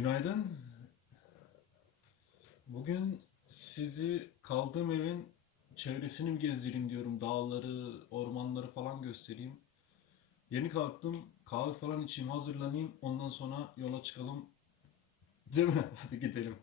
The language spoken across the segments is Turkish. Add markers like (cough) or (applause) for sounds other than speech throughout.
Günaydın. Bugün sizi kaldığım evin çevresini bir gezdireyim diyorum. Dağları, ormanları falan göstereyim. Yeni kalktım. Kahve falan içeyim, hazırlanayım. Ondan sonra yola çıkalım. Değil mi? (laughs) Hadi gidelim.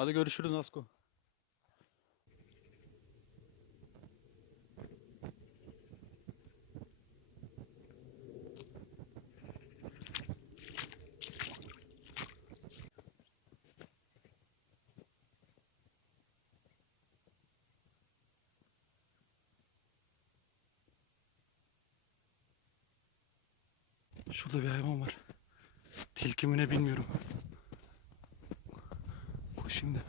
Hadi görüşürüz Nasko. Şurada bir hayvan var. Tilki mi ne bilmiyorum. Da.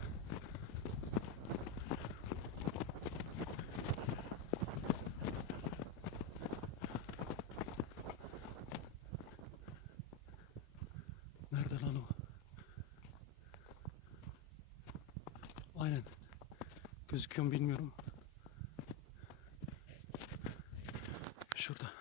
Nerede lan o? Aynen. Gözüküyor mu bilmiyorum. Şurada.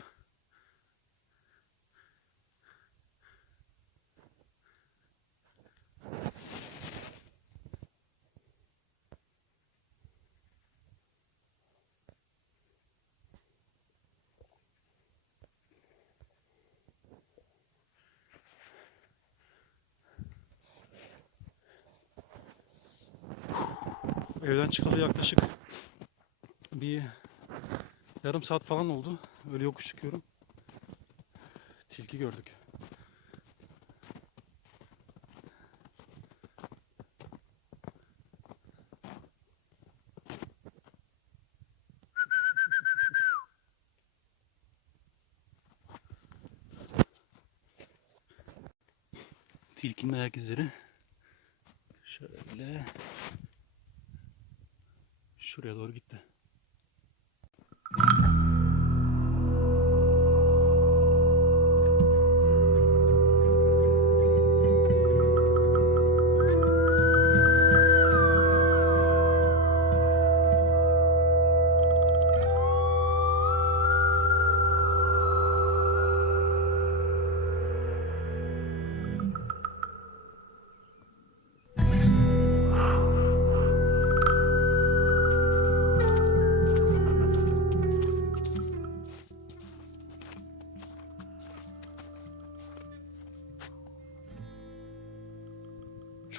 Evden çıkalı yaklaşık bir yarım saat falan oldu. Öyle yokuş çıkıyorum. Tilki gördük. Tilkinin ayak izleri. Şöyle Şuraya doğru gitti.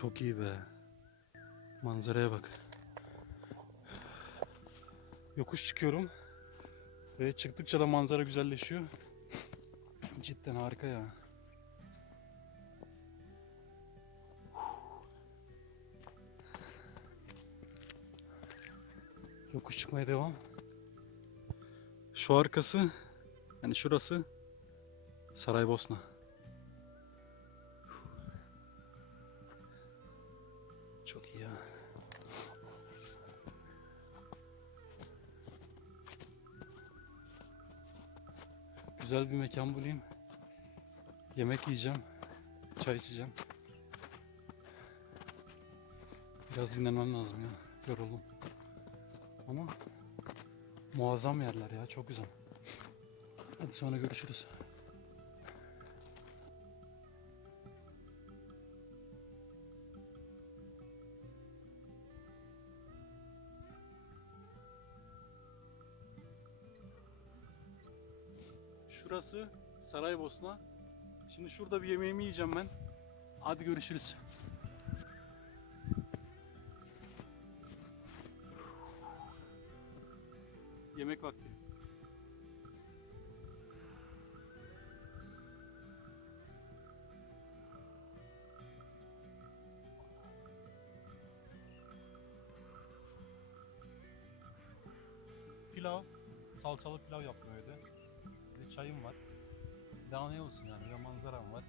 Çok iyi be. Manzaraya bak. Yokuş çıkıyorum. Ve çıktıkça da manzara güzelleşiyor. Cidden harika ya. Yokuş çıkmaya devam. Şu arkası, yani şurası Saraybosna. Ya. Güzel bir mekan bulayım. Yemek yiyeceğim. Çay içeceğim. Biraz dinlenmem lazım ya. Yoruldum. Ama muazzam yerler ya. Çok güzel. Hadi sonra görüşürüz. Şurası Saraybosna. Şimdi şurada bir yemeğimi yiyeceğim ben. Hadi görüşürüz. Yemek vakti. Pilav, salçalı pilav yaptım evde. Çayım var. Daha ne olsun yani, de manzaram var.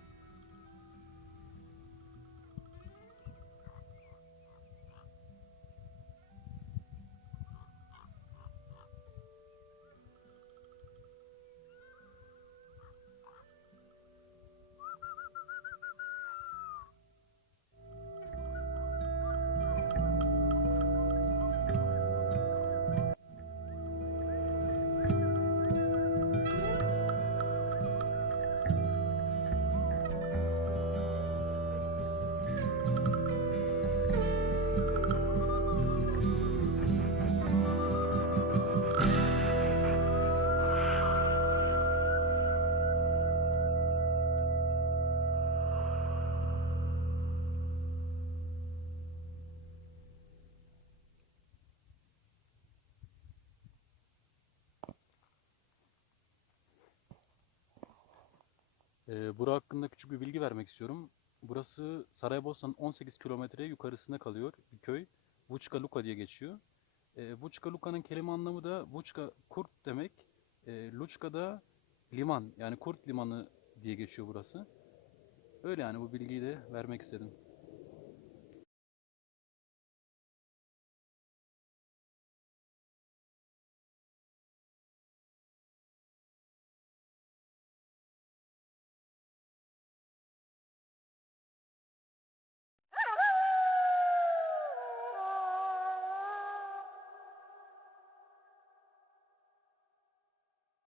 Ee, bura hakkında küçük bir bilgi vermek istiyorum. Burası Saraybosna'nın 18 kilometre yukarısında kalıyor bir köy. Vučka Luka diye geçiyor. Ee, Vučka Luka'nın kelime anlamı da Vučka kurt demek. E, Lučka da liman yani kurt limanı diye geçiyor burası. Öyle yani bu bilgiyi de vermek istedim.